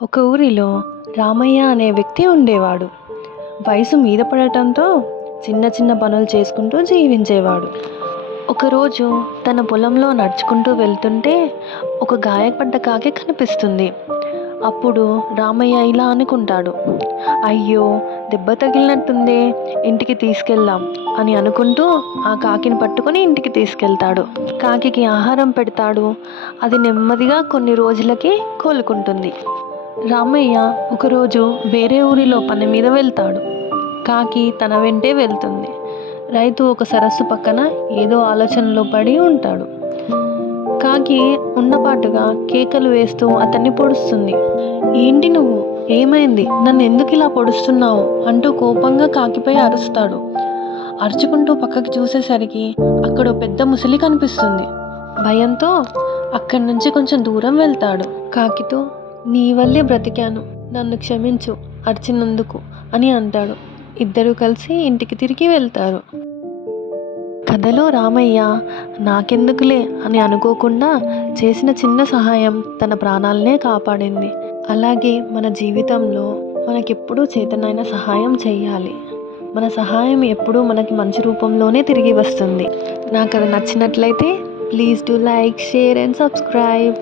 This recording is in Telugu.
ఒక ఊరిలో రామయ్య అనే వ్యక్తి ఉండేవాడు. వయసు మీద పడటంతో చిన్న చిన్న పనులు చేసుకుంటూ జీవించేవాడు. ఒకరోజు తన పొలంలో నడుచుకుంటూ వెళ్తుంటే ఒక గాయపడ్డ కాకి కనిపిస్తుంది. అప్పుడు రామయ్య ఇలా అనుకుంటాడు, అయ్యో, దెబ్బ తగిలినట్టుందే, ఇంటికి తీసుకెళ్దాం అని అనుకుంటూ ఆ కాకిని పట్టుకొని ఇంటికి తీసుకెళ్తాడు. కాకికి ఆహారం పెడతాడు. అది నెమ్మదిగా కొన్ని రోజులకి కోలుకుంటుంది. రామయ్య ఒకరోజు వేరే ఊరిలో పని మీద వెళ్తాడు. కాకి తన వెంటే వెళ్తుంది. రైతు ఒక సరస్సు పక్కన ఏదో ఆలోచనలో పడి ఉంటాడు. కాకి ఉన్నపాటుగా కేకలు వేస్తూ అతన్ని పొడుస్తుంది. ఏంటి నువ్వు, ఏమైంది, నన్ను ఎందుకు ఇలా పొడుస్తున్నావు అంటూ కోపంగా కాకిపై అరుస్తాడు. అరుచుకుంటూ పక్కకి చూసేసరికి అక్కడ పెద్ద ముసలి కనిపిస్తుంది. భయంతో అక్కడి నుంచి కొంచెం దూరం వెళ్తాడు. కాకితో, నీ వల్లే బ్రతికాను, నన్ను క్షమించు అరిచినందుకు అని అంటాడు. ఇద్దరూ కలిసి ఇంటికి తిరిగి వెళ్తారు. కథలో రామయ్య నాకెందుకులే అని అనుకోకుండా చేసిన చిన్న సహాయం తన ప్రాణాలనే కాపాడింది. అలాగే మన జీవితంలో మనకెప్పుడూ చేతనైన సహాయం చేయాలి. మన సహాయం ఎప్పుడూ మనకి మంచి రూపంలోనే తిరిగి వస్తుంది. నాకు అది నచ్చినట్లయితే please do like, share and subscribe.